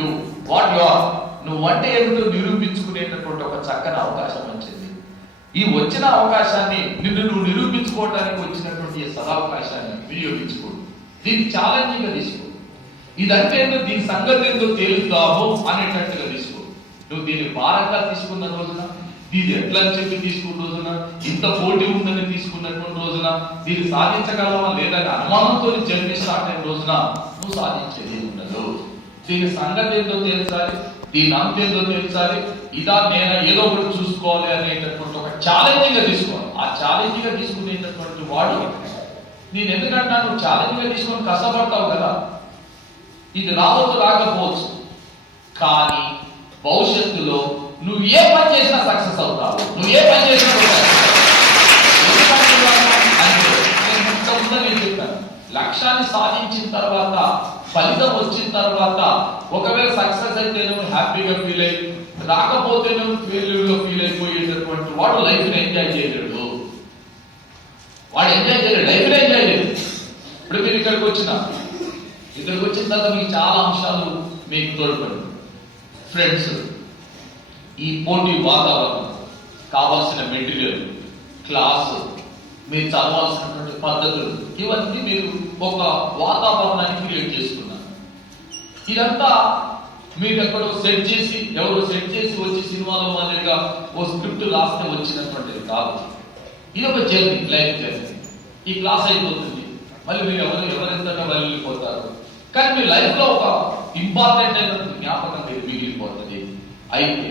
You what you are, నువ్వు అంటే ఏమిటో నిరూపించుకునేటటువంటి ఒక చక్కని అవకాశం వచ్చింది. ఈ వచ్చిన అవకాశాన్ని నిన్ను నువ్వు నిరూపించుకోవడానికి వచ్చినటువంటి సదావకాశాన్ని వినియోగించుకో. దీన్ని ఛాలెంజింగ్ గా తీసుకో. ఇదంటే ఏంటో, దీని సంగతి ఏంటో తేలుతావు అనేటట్టుగా తీసుకో. నువ్వు దీన్ని భారంగా తీసుకున్న రోజున, దీన్ని ఎట్లా అని చెప్పి తీసుకున్న రోజున, ఇంత పోటీ ఉందని తీసుకున్నటువంటి రోజున, దీన్ని సాధించగలవా లేదని అనుమానంతో జర్నీ స్టార్ట్ అయిన రోజున నువ్వు సాధించేది ఉండదు. దీని సంగతి ఏంటో తేల్చాలి, దీని అంతేందో తేల్చాలి, ఇదా నేను ఏదో ఒకటి చూసుకోవాలి అనేటటువంటి ఒక ఛాలెంజింగ్ గా తీసుకోవాలి. ఆ ఛాలెంజింగ్ గా తీసుకునేటటువంటి వాడు, నేను ఎందుకంటే నువ్వు ఛాలెంజ్ గా తీసుకొని కష్టపడతావు కదా, ఇది రావచ్చు రాకపోవచ్చు, కానీ భవిష్యత్తులో నువ్వు ఏ పని చేసినా సక్సెస్ అవుతావు. నువ్వు ఏ పని చేసినా నేను చెప్పాను, లక్ష్యాన్ని సాధించిన తర్వాత ఫలితం వచ్చిన తర్వాత ఒకవేళ సక్సెస్ అయితే నువ్వు హ్యాపీగా ఫీల్ అయ్యి, రాకపోతే నువ్వు ఫెయిల్యూర్ గా ఫీల్ అయిపోయేటటువంటి వాడు లైఫ్ ని ఎంజాయ్ చేయలేడు. వాడు ఎంజాయ్ చేయలేడు, లైఫ్ ని ఎంజాయ్ చేయలేడు. ఇప్పుడు మీరు ఇక్కడికి వచ్చిన తర్వాత మీకు చాలా అంశాలు మీకు తోడ్పడు. ఫ్రెండ్స్, ఈ పోటీ వాతావరణం, కావాల్సిన మెటీరియల్, క్లాసు, మీరు చదవాల్సినటువంటి పద్ధతులు, ఇవన్నీ మీరు ఒక వాతావరణాన్ని క్రియేట్ చేసుకున్నారు. ఇదంతా మీరు ఎక్కడో సెట్ చేసి, ఎవరో సెట్ చేసి వచ్చి సినిమాలో మాదిరిగా ఓ స్క్రిప్ట్ రాస్తే వచ్చినటువంటిది కాదు. ఇది ఒక జర్నీ, లైఫ్ జర్నీ. ఈ క్లాస్ అయిపోతుంది, మళ్ళీ మీరు ఎవరెంతగా వెళ్ళిపోతారు, కానీ మీ లైఫ్ లో ఒక ఇంపార్టెంట్ అయినటువంటి జ్ఞాపకం మీరు మిగిలిపోతుంది. అయితే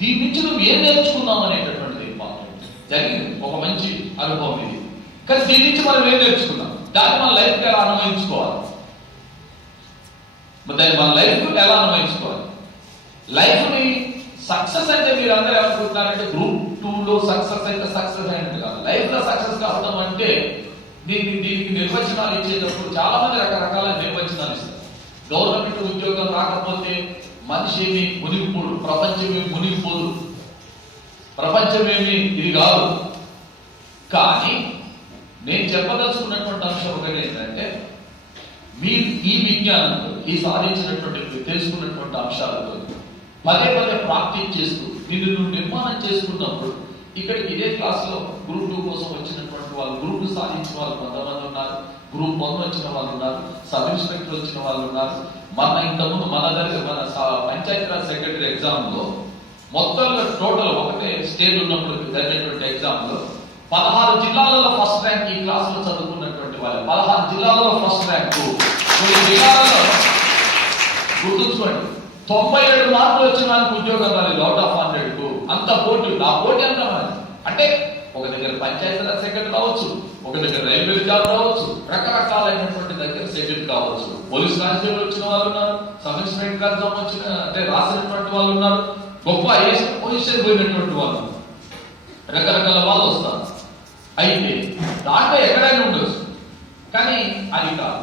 దీని నుంచి నువ్వు ఏం నేర్చుకున్నావు అనేటటువంటిది ఇంపార్టెంట్. జరిగింది ఒక మంచి అనుభవం ఇది, కానీ దీని నుంచి మనం ఏం నేర్చుకున్నాం, దాన్ని మన లైఫ్ ఎలా అన్వయించుకోవాలి, దాన్ని మన లైఫ్ ఎలా అన్వయించుకోవాలి. లైఫ్ ని సక్సెస్ అంటే మీరు అందరూ ఏమనుకుంటున్నారంటే గ్రూప్ 2లో సక్సెస్ అయితే సక్సెస్ అయినట్టు కాదు. లైఫ్ లో సక్సెస్ కావడం అంటే దీనికి నిర్వచనాలు ఇచ్చేటప్పుడు చాలా మంది రకరకాల నిర్వచనాలు ఇస్తారు. గవర్నమెంట్ ఉద్యోగం రాకపోతే మనిషి ఏమి మునిగిపోడు, ప్రపంచమేమి మునిగిపోదు, ప్రపంచమేమి ఇది కాదు. కానీ నేను చెప్పదలుచుకున్నటువంటి అంశం ఒకటి ఏంటంటే, మీరు ఈ విజ్ఞానంతో, ఈ సాధించినటువంటి తెలుసుకున్నటువంటి అంశాలతో పదే పదే ప్రాక్టీస్ చేస్తూ నిన్ను నువ్వు నిర్మాణం చేసుకున్నప్పుడు, ఇక్కడికి ఇదే క్లాస్ లో గ్రూప్ 2 కోసం వచ్చినటువంటి వాళ్ళు, గ్రూప్ 2 సాధించిన వాళ్ళు కొంతమంది ఉన్నారు, గ్రూప్ 1 వచ్చిన వాళ్ళు ఉన్నారు, సబ్ ఇన్స్పెక్టర్ వచ్చిన వాళ్ళు ఉన్నారు. ఇంతకుముందు మన పంచాయతీరాజ్ సెక్రటరీ ఎగ్జామ్ లో మొత్తంలో టోటల్ ఒకటే స్టేజ్ ఉన్నప్పుడు జరిగినటువంటి ఎగ్జామ్ లో 16 జిల్లాలలో ఫస్ట్ ర్యాంక్ ఈ క్లాస్ లో చదువుకున్నటువంటి వాళ్ళు, 16 జిల్లాలలో ఫస్ట్ ర్యాంకు. కొన్ని జిల్లాలలో గుర్తుంచుకోండి, 97 మార్కులు వచ్చిన వాళ్ళకి ఉద్యోగం రాలేదు అవుట్ ఆఫ్ 100 కు. అంత పోటీ, ఆ పోటీ అంతా అంటే ఒక దగ్గర పంచాయతీరాజ్ సెక్రటరీ కావచ్చు, ఒక దగ్గర రైల్వే జాబ్ రావచ్చు, రకరకాలైనటువంటి దగ్గర సెక్రటరీ కావచ్చు, పోలీస్ కానిస్టేబుల్ వచ్చిన వాళ్ళు ఉన్నారు, సబ్ ఇన్స్పెక్టర్ ఎగ్జామ్ వచ్చిన అంటే రాసినటువంటి వాళ్ళు ఉన్నారు, గొప్ప ఐఏఎస్ పొజిషన్ పోయినటువంటి వాళ్ళు, రకరకాల వాళ్ళు వస్తారు. అయితే దాంట్లో ఎక్కడైనా ఉండొచ్చు, కానీ అది కాదు,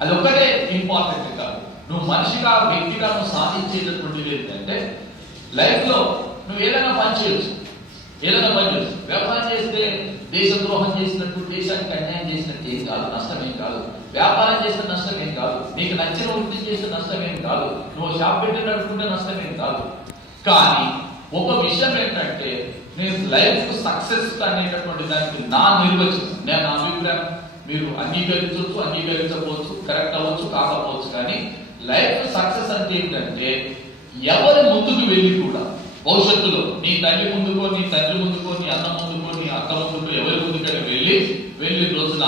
అది ఒక్కటే ఇంపార్టెంట్ కాదు. నువ్వు మనిషిగా, వ్యక్తిగా నువ్వు సాధించేటటువంటిది ఏంటంటే, లైఫ్ లో నువ్వు ఏదైనా పని చేయొచ్చు, వ్యాపారం చేస్తే దేశద్రోహం చేసినట్టు, దేశానికి అన్యాయం చేసినట్టు ఏం కాదు, నష్టం ఏం కాదు. వ్యాపారం చేస్తే నష్టం ఏం కాదు, నీకు నచ్చిన వృత్తి చేస్తే నష్టం ఏం కాదు, నువ్వు షాప్ పెట్టి నడుపుకుంటే నష్టం ఏం కాదు. కానీ ఒక విషయం ఏంటంటే, నేను లైఫ్ సక్సెస్ అనేటటువంటి దానికి నా నిర్వచనం, నేను నా అభిప్రాయం, మీరు అంగీకరించవచ్చు, అంగీకరించకపోవచ్చు, కరెక్ట్ అవ్వచ్చు, కాకపోవచ్చు, కానీ లైఫ్ సక్సెస్ అంటే ఏంటంటే, ఎవరి ముందుకు వెళ్ళి కూడా భవిష్యత్తులో నీ తల్లి ముందుకో, నీ తండ్రి ముందుకో, నీ అన్న ముందుకో, నీ అక్క ముందుకో, ఎవరి ముందుకైనా వెళ్ళి రోజున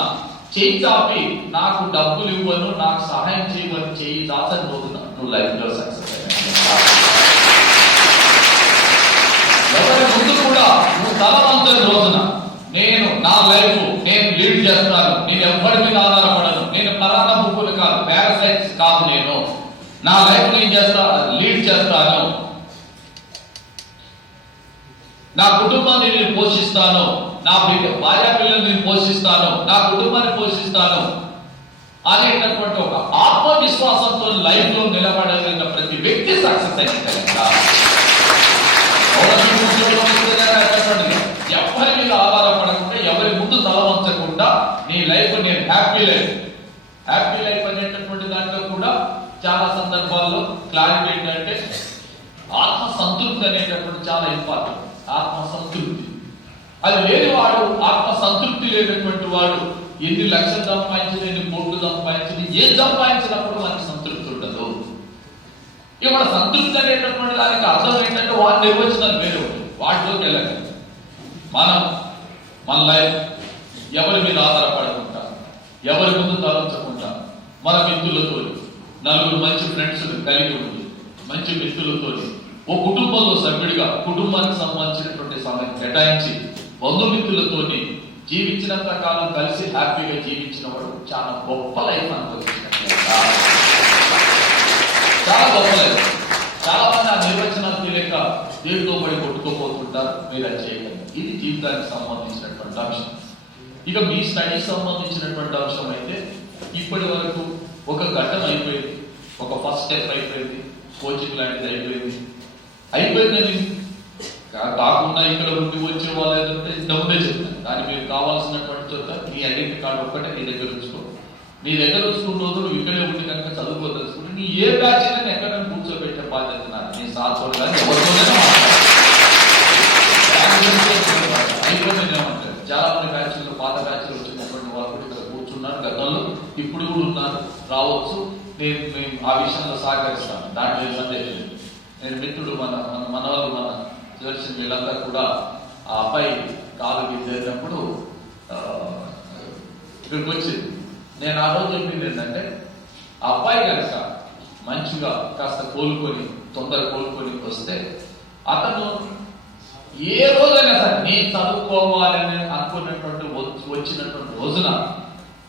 చేయి చాపి నాకు డబ్బులు ఇవ్వను, నాకు సహాయం చేయమని చేయి దాసని రోజున నువ్వు లైఫ్ లో సక్సెస్ అయినా. ఎవరి ముందు కూడా నువ్వు తలవంతని రోజున, నేను నా లైఫ్ నేను లీడ్ చేస్తాను, నేను ఎవరి మీద ఆధారపడను, నేను పరాణ బుక్కులు కాదు, పారాసైట్స్ కాదు, నేను నా లైఫ్ నేను లీడ్ చేస్తాను, నా కుటుంబాన్ని నేను పోషిస్తాను, నా భార్య పిల్లల్ని నేను పోషిస్తాను, నా కుటుంబాన్ని పోషిస్తాను అనేటటువంటి ఒక ఆత్మవిశ్వాసంతో లైఫ్ లో నిలబడగలిగిన ప్రతి వ్యక్తి సక్సెస్ అయినట్టు. ఎవరి మీద ఆధారపడకుండా, ఎవరి ముందు తలవంచకుండా నీ లైఫ్ నేను హ్యాపీ లైఫ్ అనేటటువంటి దాంట్లో కూడా చాలా సందర్భాల్లో క్లారిటీ ఏంటంటే ఆత్మ సంతృప్తి అనేటప్పుడు చాలా ఇంపార్టెంట్. ఆత్మ సంతృప్తి అది లేని వాడు, ఆత్మ సంతృప్తి లేనటువంటి వాడు ఎన్ని లక్షలు సంపాదించిన, ఎన్ని కోట్లు సంపాదించిన, ఏం సంపాదించినప్పుడు మనకి సంతృప్తి ఉండదు. ఇక మన సంతృప్తి అనేటటువంటి దానికి అర్థం ఏంటంటే వాటి నిర్వచనాలు వేరే ఉంటుంది. వాటిలోకి వెళ్ళండి. మన లైఫ్ ఎవరి మీద ఆధారపడకుండా, ఎవరి ముందు తలంచకుండా, మన మిత్రులతో, నలుగురు మంచి ఫ్రెండ్స్ కలిగి ఉండి, మంచి మిత్రులతో, ఓ కుటుంబంలో సభ్యుడిగా కుటుంబానికి సంబంధించినటువంటి సమయం కేటాయించి బంధుమిత్రులతోని జీవించినంత కాలం కలిసి హ్యాపీగా జీవించిన వాడు చాలా గొప్ప లైఫ్ అనుభవించినట్టు, చాలా గొప్ప లైఫ్. చాలా మంది ఆ నిర్వచనాలు తెలియక దేవుడితో పడి కొట్టుకోపోతుంటారు. మీరు అది చేయగలరు. ఇది జీవితానికి సంబంధించినటువంటి అంశం. ఇక మీ స్టడీకి సంబంధించినటువంటి అంశం అయితే ఇప్పటి వరకు ఒక ఘట్టం అయిపోయింది, ఒక ఫస్ట్ స్టెప్ అయిపోయింది, కోచింగ్ లాంటిది అయిపోయిందని కాకుండా ఇక్కడ ఉండి వచ్చే వాళ్ళు ఏదంటే ఇంతకుముందే చెప్తాను. కానీ మీరు కావాల్సినటువంటి చోట మీ ఐడెంటిటీ కార్డు ఒక్కటే నీ దగ్గర ఉంచుకో. నీ దగ్గర ఉంచుకున్న రోజు నువ్వు ఇక్కడే ఉండి కనుక చదువుకోదలుచుకుంటే నీ ఏ బ్యాచ్ అయినా ఎక్కడైనా కూర్చోబెట్టే బాధ్యత నాకు. నీ సార్తోడు కానీ ఎవరితోనైనా అయిపోయిందేమంటారు. చాలా మంది బ్యాచ్లు, పాత బ్యాచ్లు వచ్చినటువంటి వాళ్ళు కూడా ఇక్కడ కూర్చున్నారు. గతంలో ఇప్పుడు కూడా ఉన్నారు, రావచ్చు. మేము ఆ విషయంలో సహకరిస్తాను, దాంట్లో సందేశం. నేను మిత్రుడు మన వాళ్ళు మన సుదర్శన్ వీళ్ళంతా కూడా ఆ అబ్బాయి కాలు జరిగినప్పుడు ఇక్కడికి వచ్చింది. నేను ఆ రోజు చెప్పింది ఏంటంటే ఆ అబ్బాయి కనుక మంచిగా కాస్త తొందర కోలుకొని వస్తే అతను ఏ రోజైనా సరే నేను చదువుకోవాలని అనుకున్నటువంటి వచ్చినటువంటి రోజున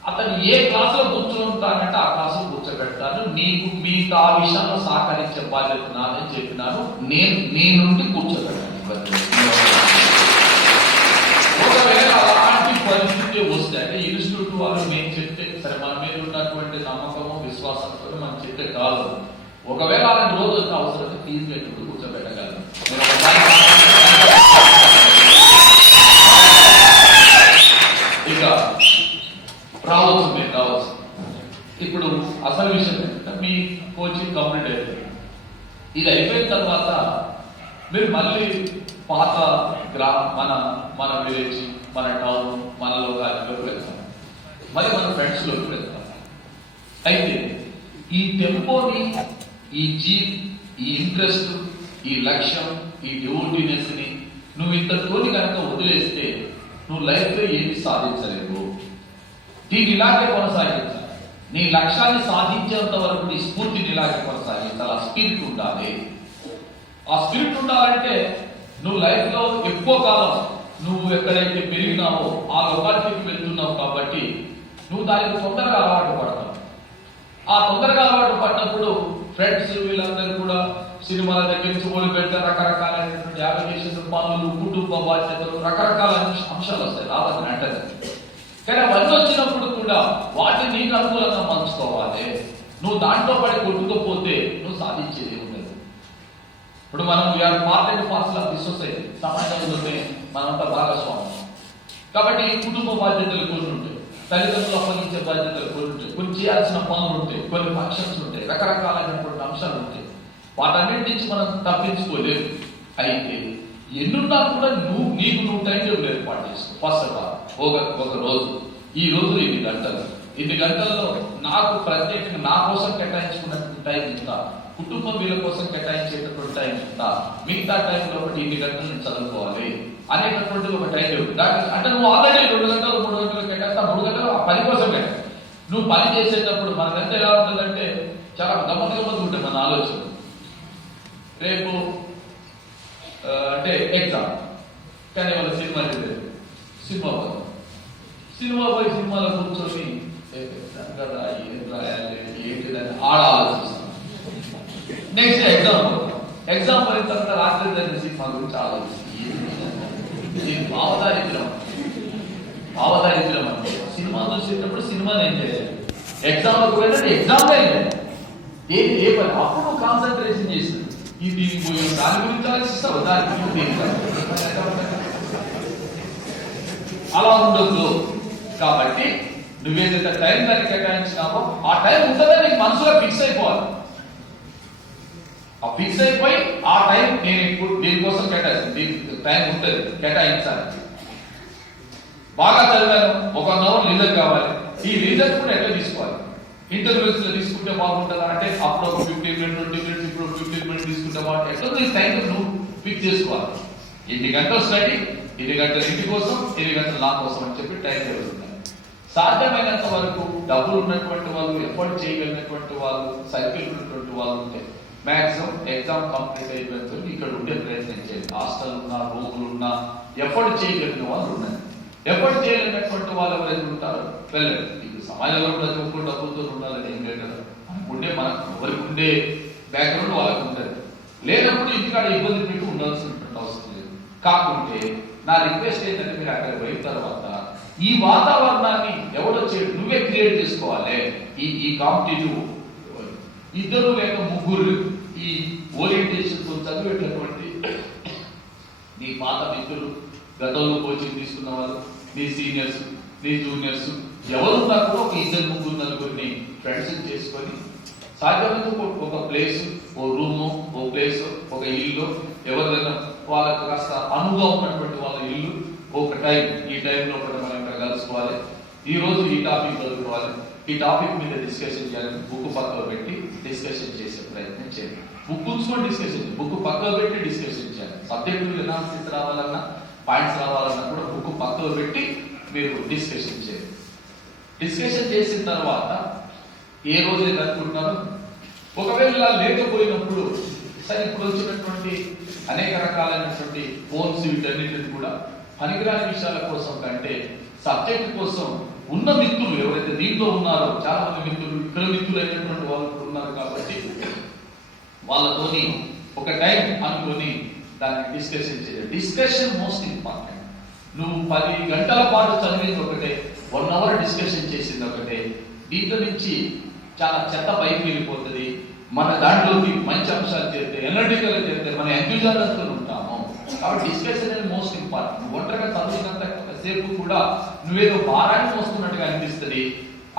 అతను ఏ క్లాసులో కూర్చుంటానంటే ఆ క్లాసులో కూర్చోబెడతాను. మీకు ఆ విషయంలో సహకరించే బాధ్యత నాదని చెప్పినాను. నీ నుండి కూర్చోబెట్టాను. ఒకవేళ అలాంటి పరిస్థితి వస్తే అంటే ఇన్స్టిట్యూట్ వాళ్ళు మేము చెప్తే సరే మన మీద ఉన్నటువంటి నమ్మకము విశ్వాసంతో మనం చెప్తే కాదు. ఒకవేళ అలాంటి రోజు వచ్చే అవసరం ఫీజు పెట్టుకుంటూ కూర్చోబెట్టగలను. ఇక రావచ్చు, మీరు రావచ్చు. ఇప్పుడు అసలు విషయం ఏంటంటే మీ కోచింగ్ కంప్లీట్ అయిపోయింది. ఇది అయిపోయిన తర్వాత మీరు మళ్ళీ పాత మన విలేజ్, మన టౌన్, మన లోకాలలోకి వెళ్తాం, మళ్ళీ మన ఫ్రెండ్స్లోకి వెళ్తాం. అయితే ఈ టెంపోని, ఈ ఇంట్రెస్ట్, ఈ లక్ష్యం, ఈ డివోటీనెస్ ని నువ్వు ఇంతతోని కనుక వదిలేస్తే నువ్వు లైఫ్లో ఏమి సాధించలేవు. దీన్ని ఇలాగే కొనసాగించాలి. నీ లక్ష్యాన్ని సాధించేంత వరకు నీ స్ఫూర్తిని ఇలాగే కొనసాగించాలి. ఆ స్పిరిట్ ఉండాలి. ఆ స్పిరిట్ ఉండాలంటే నువ్వు లైఫ్ లో ఎక్కువ కాలం నువ్వు ఎక్కడైతే పెరిగినావో ఆ లొకాలిటీకి వెళ్తున్నావు కాబట్టి నువ్వు దానికి తొందరగా అలవాటు పడతావు. ఆ తొందరగా అలవాటు పడినప్పుడు ఫ్రెండ్స్ వీళ్ళందరూ కూడా సినిమాల దగ్గర నుంచి మొదలు పెడితే రకరకాలైనటువంటి అప్లికేషన్లు, పనులు, కుటుంబ బాధ్యతలు, రకరకాల అంశాలు వస్తాయి. రాదని అంటారు. కానీ అవన్నీ వచ్చినప్పుడు కూడా వాటిని నీకు అనుకూలంగా మలుచుకోవాలి. నువ్వు దాంట్లో పడి కొట్టుకోపోతే నువ్వు సాధించేది ఉండదు. ఇప్పుడు మనం part and parcel of the society, సమాజంలోనే మనంతా భాగస్వామ్యం. కాబట్టి కుటుంబ బాధ్యతలు కొన్ని ఉంటాయి, తల్లిదండ్రులు అప్పగించే బాధ్యతలు కొన్ని ఉంటాయి, కొన్ని చేయాల్సిన పనులు ఉంటాయి, కొన్ని ఫంక్షన్స్ ఉంటాయి, రకరకాలైనటువంటి అంశాలు ఉంటాయి. వాటన్నిటి నుంచి మనం తప్పించుకోలేదు. అయితే ఎన్నున్నా కూడా నీకు టైం టేబుల్ ఏర్పాటు చేసుకో. ఫస్ట్ ఆఫ్ ఆల్ ఒక రోజు, ఈ రోజు 8 గంటల్లో నాకు ప్రత్యేకంగా నా కోసం కేటాయించుకున్నటువంటి టైం ఇంత, కుటుంబం వీళ్ళ కోసం కేటాయించేటటువంటి టైం ఇంత, మిగతా టైంలో ఒకటి 8 గంటలు నేను చదువుకోవాలి అనేటటువంటి ఒక టైం టేబుల్. అంటే నువ్వు ఆల్రెడీ 2 గంటలు 3 గంటలు కేటాయిస్తా, 3 గంటలు ఆ పని కోసం కేటాయి. నువ్వు పని చేసేటప్పుడు మనకంతా ఎలా ఉంటుందంటే చాలా గమ్మత్తు ఉంటుంది మన ఆలోచన. రేపు అంటే ఎగ్జామ్, కానీ వాళ్ళ సినిమా పోతాం. సినిమా పోయి సినిమాలో కూర్చొని కదా ఏం రాయాలి ఏంటిదని ఆలోచిస్తాం. నెక్స్ట్ ఎగ్జామ్ పోతాం. ఎగ్జామ్ పోయిన తర్వాత రాత్రి జరిగిన సినిమా గురించి ఆలోచిస్తాం. భావదారిద్ర్యం అంటే సినిమా చూసేటప్పుడు సినిమాని ఏం చేయాలి, ఎగ్జామ్ పోయినట్టు ఎగ్జామ్ ఏ పని అప్పుడు కాన్సన్ట్రేషన్ చేస్తుంది. ఇది దాని గురించి ఆలోచిస్తావు, దాని గురించి అలా ఉండదు. కాబట్టి నువ్వేదైతే టైం దానికి కేటాయించినావో ఆ టైం ఉంటుందో నీకు మనసులో ఫిక్స్ అయిపోవాలి. ఆ ఫిక్స్ అయిపోయి ఆ టైం నేను ఇప్పుడు దీనికోసం కేటాయిస్తాను, దీనికి టైం ఉంటుంది కేటాయించాలి. బాగా చదివాను, 1 అవర్ లీజర్ కావాలి. ఈ లీజర్ కూడా ఎట్లా తీసుకోవాలి? ఇంటర్వ్యూస్ లో తీసుకుంటే బాగుంటుందా అంటే అప్పుడు 15 మినిట్స్ 20 మినిట్స్ ఇప్పుడు 15 మినిట్స్ తీసుకుంటే బాగుంటుంది. ఎట్లా నీ టైం నువ్వు ఫిక్స్ చేసుకోవాలి. 8 గంటలు స్టడీ, 8 గంటలు ఇంటి కోసం, 8 గంటలు నా కోసం అని చెప్పి టైం టేబుల్ ఉన్నాయి. సాధ్యమైనంత వరకు డబ్బులు ఉన్నటువంటి వాళ్ళు, ఎఫర్ట్ చేయగలిగినటువంటి వాళ్ళు, సర్కిల్ ఉన్నటువంటి వాళ్ళు ఉంటే మాక్సిమం ఎగ్జామ్ కంప్లీట్ అయిపోయిన ఇక్కడ ఉండే ప్రయత్నం చేయండి. హాస్టల్ ఉన్నా, రూములు ఉన్నా, ఎఫర్ట్ చేయగలిగిన వాళ్ళు ఉన్నారు. ఎఫర్ట్ చేయలేనటువంటి వాళ్ళు ఎవరైతే ఉంటారో వెళ్ళండి. ఇప్పుడు సమాజంలో ప్రతి ఒక్కరు డబ్బులతో ఉండాలని ఏం లేదు కదా. మనకు ఎవరికి ఉండే బ్యాక్గ్రౌండ్ వాళ్ళకి ఉంటుంది. లేనప్పుడు ఇంటికాడ ఇబ్బంది పెట్టి ఉండాల్సినటువంటి అవసరం లేదు. కాకుంటే నా రిక్వెస్ట్ ఏంటంటే మీరు అక్కడ పోయిన తర్వాత ఈ వాతావరణాన్ని ఎవడో చేయడు, నువ్వే క్రియేట్ చేసుకోవాలి. ఈ కాంపిటేటివ్ 2 లేక 3 ఈ ఓరియంటేషన్ తో చదివేటటువంటి నీ పాత మిత్రులు, గతంలో కోచింగ్ తీసుకున్న వాళ్ళు, నీ సీనియర్స్, నీ జూనియర్స్ ఎవరున్నా కూడా ఒక 2, 3, 4 ఫ్రెండ్స్ చేసుకొని సాధ్యమైనంత ఒక ప్లేస్, ఓ రూము, ఓ ప్లేస్, ఒక ఇల్లు, ఎవరిదైనా వాళ్ళకి కాస్త అనుభవం ఉన్నటువంటి వాళ్ళ ఇల్లు, ఒక టైం, ఈ టైంలో మనం ఇక్కడ కలుసుకోవాలి, ఈ రోజు ఈ టాపిక్ చదువుకోవాలి, ఈ టాపిక్ మీద డిస్కషన్ చేయాలని బుక్ పక్కలో పెట్టి డిస్కషన్ చేసే ప్రయత్నం చేయాలి. బుక్ ఉంచుకొని డిస్కషన్, బుక్ పక్కలో పెట్టి డిస్కషన్ చేయాలి. సబ్జెక్టు ఎనాలిసిస్ రావాలన్నా, పాయింట్స్ రావాలన్నా కూడా బుక్ పక్కలో పెట్టి మీరు డిస్కషన్ చేయాలి. డిస్కషన్ చేసిన తర్వాత ఏ రోజు అనుకుంటున్నారో, ఒకవేళ లేకపోయినప్పుడు సరే ఇప్పుడు వచ్చినటువంటి అనేక రకాలైనటువంటి ఫోన్స్ వీటన్నిటిని కూడా పనికిరాని విషయాల కోసం కంటే సబ్జెక్ట్ కోసం ఉన్న మిత్రులు ఎవరైతే దీంట్లో ఉన్నారో, చాలా మంది మిత్రులు ఇక్కడ మిత్రులు అయినటువంటి వాళ్ళు ఉన్నారు కాబట్టి వాళ్ళతోని ఒక టైం అనుకొని దాన్ని డిస్కషన్ చేయాలి. Discussion most important. నువ్వు 10 గంటల పాటు చదివింది ఒకటే, 1 అవర్ డిస్కషన్ చేసింది ఒకటే. దీంట్లో నుంచి చాలా చెత్త పైకి వెళ్ళిపోతుంది. మన దాంట్లోకి మంచి అంశాలు చేస్తే, ఎనర్జికల్ చేస్తే మన ఎంతూజియాజంతో ఉంటాము. కాబట్టి డిస్కషన్ అనేది మోస్ట్ ఇంపార్టెంట్. ఒంటరిగా చదివినంత సేపు కూడా నువ్వేదో భారాన్ని మోస్తున్నట్టుగా అనిపిస్తుంది.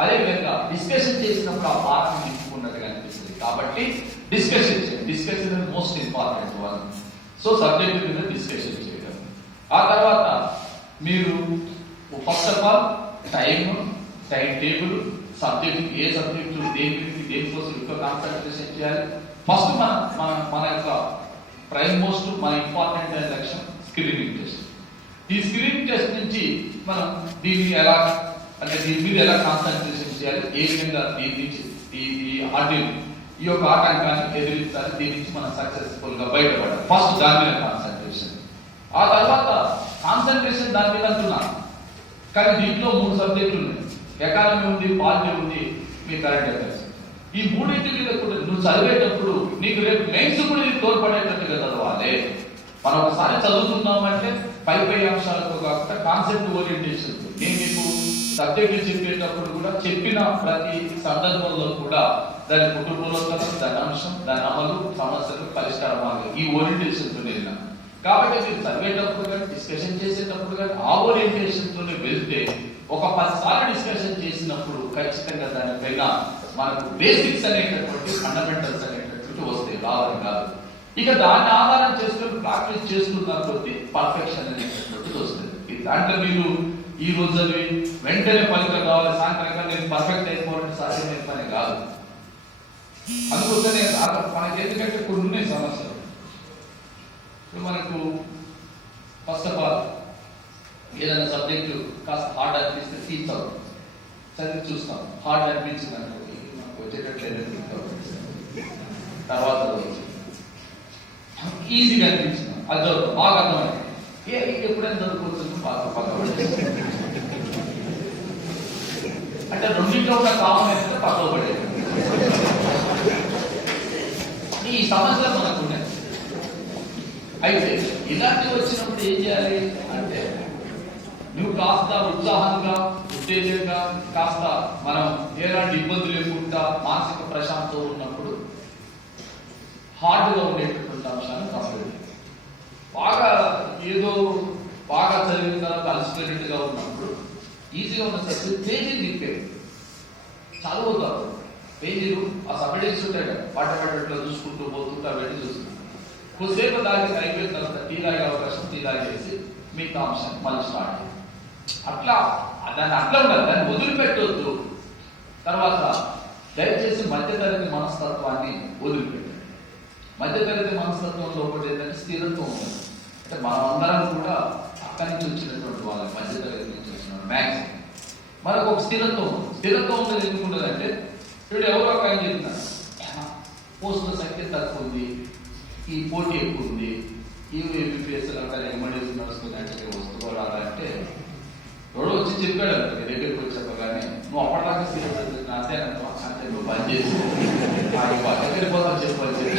అదే విధంగా డిస్కషన్ చేసినప్పుడు ఆ భారాన్ని నింపుకున్నట్టుగా అనిపిస్తుంది. కాబట్టి డిస్కషన్ చేయండి. డిస్కషన్ అనేది most important one. So subject మీద డిస్కషన్ చేయడం. ఆ తర్వాత మీరు first of all time table, subject, A subject దేనికోసం ఎక్కువ కాన్సన్ట్రేషన్ చేయాలి. ఫస్ట్ మన యొక్క ప్రైమ్ మోస్ట్, మన ఇంపార్టెంట్ అయిన లక్ష్యం స్క్రీనింగ్ టెస్ట్. ఈ స్క్రీనింగ్ టెస్ట్ నుంచి మనం దీన్ని ఎలా, అంటే దీని మీద ఎలా కాన్సన్ట్రేషన్ చేయాలి, ఏ విధంగా దీని నుంచి ఈ యొక్క ఆటంకాన్ని ఎదిరించాలి, దీని నుంచి మనం సక్సెస్ఫుల్ గా బయటపడాలి. ఫస్ట్ దాని మీద కాన్సన్ట్రేషన్. ఆ తర్వాత కాన్సన్ట్రేషన్ దాని మీద అంటున్నాను, కానీ దీంట్లో 3 సబ్జెక్టులు ఉన్నాయి. ఎకానమీ ఉంది, పాలిటీ ఉంది, మీ కరెంట్ అఫైర్స్. ఈ 3 మీద కూడా నువ్వు చదివేటప్పుడు నీకు రేపు మెయిన్స్ కూడా ఇది తోడ్పడేటట్టుగా చదవాలి. మనం ఒకసారి చదువుతున్నామంటే పై అంశాలతో కాకుండా కాన్సెప్ట్ ఓరియంటేషన్. నేను మీకు సబ్జెక్టులు చెప్పేటప్పుడు కూడా చెప్పిన ప్రతి సందర్భంలో కూడా దాని కుటుంబంలోతనం, దాని అంశం, దాని అమలు, సమస్యలు, పరిష్కార మార్గం, ఈ ఓరియంటేషన్ తో వెళ్ళినా. కాబట్టి మీరు చదివేటప్పుడు కానీ, డిస్కషన్ చేసేటప్పుడు కానీ ఆ ఓరియంటేషన్ తోనే వెళ్తే ఒక 10 సార్లు డిస్కషన్ చేసినప్పుడు ఖచ్చితంగా దానిపైన మనకు బేసిక్స్ అనేటటువంటి, ఫండమెంటల్స్ అనేటటువంటి వస్తాయి, రావని కాదు. ఇక దాన్ని ఆధారం చేసుకుని ప్రాక్టీస్ చేసుకున్న కొద్దీ పర్ఫెక్షన్ అనేటటువంటిది వస్తుంది. దాంట్లో మీరు ఈ రోజు చదివి వెంటనే ఫలితం కావాలి, సాయంత్రంగా నేను పర్ఫెక్ట్ అయిపోవాలంటే సాధ్యమైన పని కాదు. అందుకోసమే మనకి ఎందుకంటే కొన్ని ఉన్నాయి సమస్యలు. మనకు ఫస్ట్ ఆఫ్ ఆల్ ఏదైనా సబ్జెక్టు కాస్త హార్డ్ అనిపిస్తే తీస్తాం, చదివి చూస్తాం. హార్డ్ అనిపించింది అనుకోండి, మనకు వచ్చేటట్లేదు, తర్వాత ఈజీగా అనిపించింది అది చదువుతాం, బాగా అర్థమైంది. ఎప్పుడైనా చదువుకోవచ్చు, పక్క అంటే రెండింటిలో ఉన్న కామన్ అయితే పక్కన పడేది. ఈ సమస్యలు మనకు ఉన్నాయి. అయితే ఇలాంటివి వచ్చినప్పుడు ఏం చేయాలి అంటే, నువ్వు కాస్త ఉత్సాహంగా, ఉత్తేజంగా, కాస్త మనం ఎలాంటి ఇబ్బందులు లేకుండా మానసిక ప్రశాంతత ఉన్నప్పుడు హార్డ్గా ఉండేటటువంటి అంశాన్ని కంప్లీట్. బాగా చదివిన తర్వాత అలసిపోయినట్టుగా ఉన్నప్పుడు ఈజీగా ఉన్న సబ్జెక్ట్ పేజీ దిక్కేది చదువుతారు. పేజీలు ఆ సబ్జెక్ట్స్ ఉంటాయి కదా, వాటి చూసుకుంటూ పోతూ కూర్చోబెట్టి చూస్తున్నాను. కొద్దిసేపు దానికి అయిపోయిన తర్వాత టీ తాగే అవకాశం టీ తాగేసి మిగతా అంశం మళ్ళీ స్టార్ట్ చేయాలి. అట్లా దాన్ని అట్లా ఉండాలి, దాన్ని వదిలిపెట్టవద్దు. తర్వాత దయచేసి మధ్యతరగతి మనస్తత్వాన్ని వదిలిపెట్టండి. మధ్యతరగతి మనస్తత్వంలో ఒకటి ఏంటంటే స్థిరత్వం ఉంటుంది. అంటే మనం అందరం కూడా అక్కడి నుంచి వచ్చినటువంటి వాళ్ళు, మధ్యతరగతి నుంచి వచ్చిన మ్యాక్సిమం మనకు ఒక స్థిరత్వం ఉంది. స్థిరత్వం ఉంటుంది ఎందుకు ఉండదంటే ఇప్పుడు ఎవరో ఒక ఆయన చెప్తున్నారు పోస్టుల సంఖ్య తక్కువ ఉంది, ఈ పోటీ ఎక్కువ ఉంది, ఈపీఎస్ఎల్ అక్కడ ఎమ్మెల్యేస్ నడుస్తుంది అంటే వస్తువు రాదంటే ఎవడో వచ్చి చెప్పాడు అంట దగ్గరికి వచ్చి చెప్పగానే నువ్వు అప్పటిదాకా సీరియస్ అంతే అంటే నువ్వు బంద్ చేసి దగ్గరికి పోతా చెప్పని చెప్పి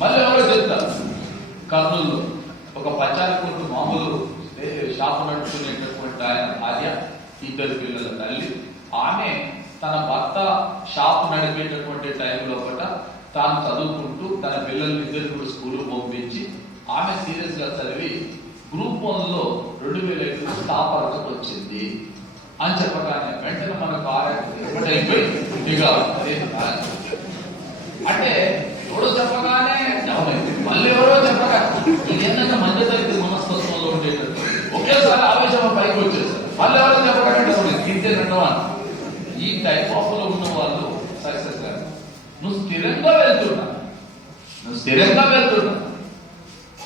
మళ్ళీ ఎవరో చెప్తారు. కర్నూలులో ఒక పచారి కొట్టు మామూలు షాపు నడుపుకునేటటువంటి ఆయన భార్య, ఇద్దరు పిల్లల తల్లి. ఆమె తన భర్త షాపు నడిపేటటువంటి టైంలో తాను చదువుకుంటూ తన పిల్లల్ని ఇద్దరు కూడా స్కూల్ పంపించి ఆమె సీరియస్ గా చదివి గ్రూప్ 1లో 2005 టాపర్గా వచ్చింది అని చెప్పగానే వెంటనే మనకు అయిపోయి ఇక అంటే ఎవడో చెప్పగానే మళ్ళీ ఎవరో చెప్పగా ఇది ఏంటంటే మధ్యతరగతి మనస్తత్వంలో ఉండేటట్టు ఒకేసారి ఆవేశం పైకి వచ్చేసారు. మళ్ళీ ఎవరో చెప్పగానే గిద్దే రెండవా ఈ టైప్ ఆఫ్ లో ఉన్న వాళ్ళు సక్సెస్ కాదు. నువ్వు స్థిరంగా వెళ్తున్నా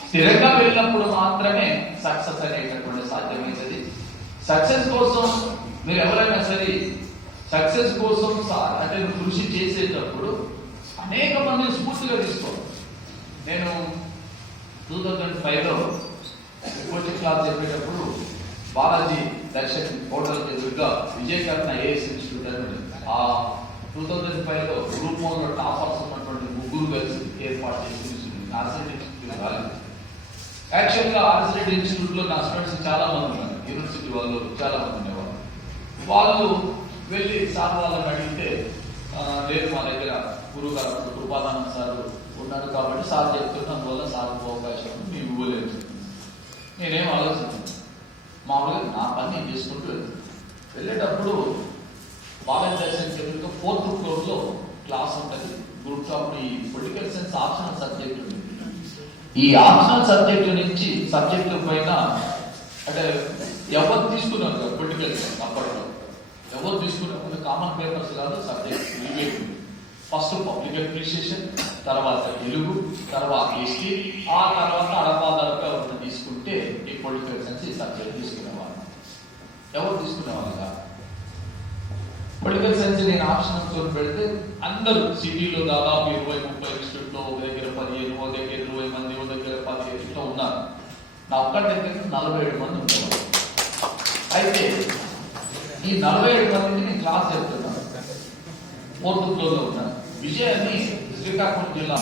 స్థిరంగా వెళ్ళినప్పుడు మాత్రమే సక్సెస్ అనేటటువంటి సాధ్యమైనది. సక్సెస్ కోసం మీరు ఎవరైనా సరే సక్సెస్ కోసం అంటే కృషి చేసేటప్పుడు అనేక మందిని స్ఫూర్తిగా తీసుకోవాలి. నేను 2005లో కోచింగ్ క్లాస్ చెప్పేటప్పుడు బాలాజీ దర్శన్ హోటల్ ఎదురుగా విజయకర్ణ ఏఎస్ ఇన్స్టిట్యూట్ అని ఆ 2005లో గ్రూప్ 1లో టాపర్స్ ఉన్నటువంటి ముగ్గురు కలిసి ఏర్పాటు చేసి ఆర్సిటీ ఇన్స్టిట్యూట్ రాలేదు. యాక్చువల్గా ఆర్సిటీ ఇన్స్టిట్యూట్ లో నా స్టూడెంట్స్ చాలా మంది ఉన్నారు, యూనివర్సిటీ వాళ్ళు చాలా మంది ఉండేవాళ్ళు. వాళ్ళు వెళ్ళి సార్ వాళ్ళని అడిగితే లేదు మా దగ్గర గురువు గారు కృపానంద సార్ ఉన్నారు కాబట్టి సార్ చెప్తున్నా అందువల్ల సార్ అవకాశం మేము ఇవ్వలేదు. నేనేం ఆలోచించాను, మామూలుగా నా పని నేను చేసుకుంటూ వెళ్ళేటప్పుడు బాలాజీ దర్శన్ ఎదురుగా 4th ఫ్లోర్లో క్లాస్ ఉంటుంది. గ్రూప్ టాప్ ఈ పొలిటికల్ సైన్స్ ఆప్షనల్ సబ్జెక్ట్ ఉంది. ఈ ఆప్షనల్ సబ్జెక్టు పైన అంటే ఎవరు తీసుకున్నారు పొలిటికల్ సైన్స్ అప్పట్లో ఎవరు తీసుకున్నప్పుడు కామన్ పేపర్స్ కాదు subject debate. First public administration, తర్వాత తెలుగు, తర్వాత హిస్టరీ, ఆ తర్వాత అడపాదడప ఎవరు తీసుకుంటే ఈ పొలిటికల్ సైన్స్ ఈ సబ్జెక్ట్ తీసుకునేవాళ్ళు. ఎవరు తీసుకునేవాళ్ళు కాదు. పొలిటికల్ సైన్స్ నేను ఆప్షన్ పెడితే అందరూ సిటీలో దాదాపు 20-30 ఇన్స్టిట్యూట్లో ఒక దగ్గర 15, ఒక దగ్గర 20 మంది, ఒక దగ్గర 15 ఇట్లా ఉన్నారు. నా ఒక్కటి దగ్గర 47 మంది ఉండేవాళ్ళు. అయితే ఈ 47 మందిని నేను క్లాస్ చెప్తున్నాను. 4th ఫ్లోర్లో ఉన్నాను. విజయాన్ని శ్రీకాకుళం జిల్లా